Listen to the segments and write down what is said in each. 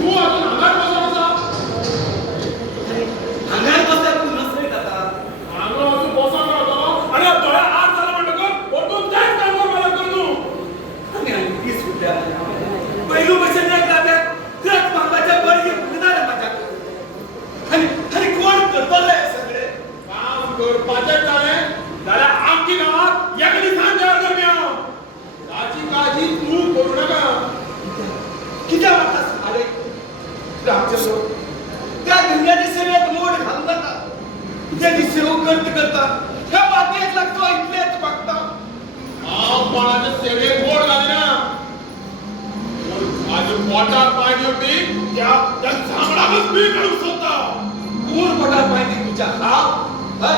तू अजून अंगार बसला कसा? अंगार बसला तू नसले आता अंगार अजून बसा करतो आणि डोळ्या आत झाला म्हणतो ओटून जायच काम कर मला कर तू. आणि आणखी सुद्धा पहिलू बसेल नाही गाड्यात त्याच बाबाच्या बळी निघाला माझ्या आणि आणि कोण करतो रे सगळे काम कर पाचट झाले त्याला आमची गावात एकली सांग तयार कर मी त्याची काळजी तू करू नका. किती वाटत अरे रामचंद्र त्या दुनियाची सेवेत मोड घालू नका त्याची सेवा करता ह्या बाकीच लागतो इथलेच बघता कोणाच्या सेवेत बोट घाले ना आज पोटात पाहिजे होती त्या झांबडावरच मी करू शकता. कोण पोटात पाहिजे तुझ्या हा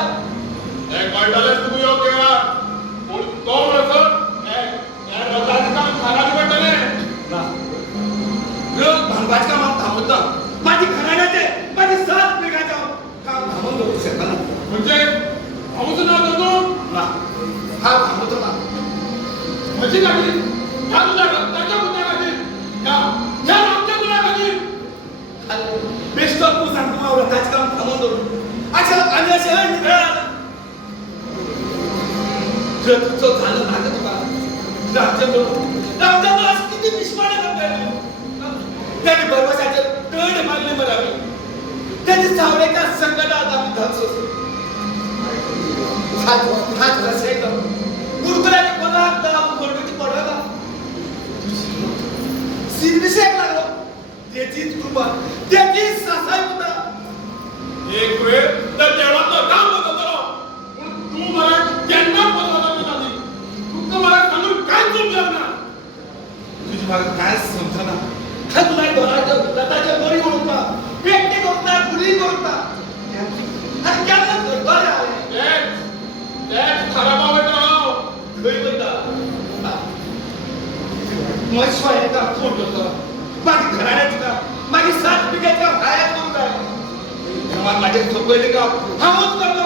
एक कळटालेच तू योग्य कोण कोण असं या रथाचं काम खराब वाटले ना लोक भांगवाच का मग थांबत ना माझी घराण्याचे माझी सात पिढ्याचं काम थांबून होऊ शकता ना म्हणजे भाऊचं नाव करतो ना हा थांबतो ना म्हणजे गाडी या तुझ्या रक्ताच्या गुन्ह्या गाडी या आमच्या गुन्ह्या गाडी बेस्ट ऑफ तू सांगतो मला रथाचं काम थांबून होऊ अच्छा आणि असे निघाला जर तुझं झालं लागत होता रामचंद्र आज किती विस्माने करताय त्याने बरोबरच्या कड मागले मला त्याने सावळेच्या संकटात आम्ही धरतो हात रसायचं गुरुकुलाच्या कोणात दाब घोडवीची पडायला सिरविषेक लागलो त्याचीच कृपा त्याचीच सासाय होता. एक वेळ तर देवाचं काम होतं पण तू मला त्यांना पदवाला नाही तू मला सांगून काय समजलं ना तुझी मला काय समजना हा तुला डोळ्याच्या लताच्या बळी होता पेटते करता गुली करता आणि केला करता रे तेच खराब आवडतो खरी म्हणता मग स्वयंका खोट होतं माझी घराण्याची का माझी सात पिढ्याच्या हायात करून काय मग माझे झोपले का हा होत करतो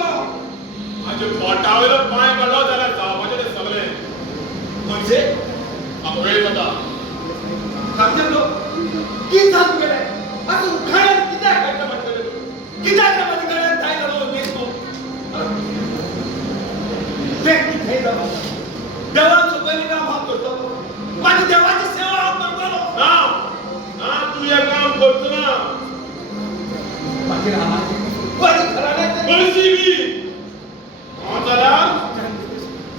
माझे पोटावर पाय पडला त्याला जावाचे ते सगळे म्हणजे वेळ होता समजलो की झालं गेलाय असं उखाण्यात किती घटना म्हटलं किती माझी घरात काय झालं मी तो व्यक्ती खाई जाऊ देवाचं पहिली काम हा करतो माझी देवाची सेवा हा करतो ना तू हे काम करतो ना माझी माझी घराण्यात बळशी मी त्याला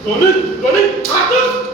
दोन्ही हातच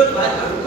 सगळंच बाहेर काढून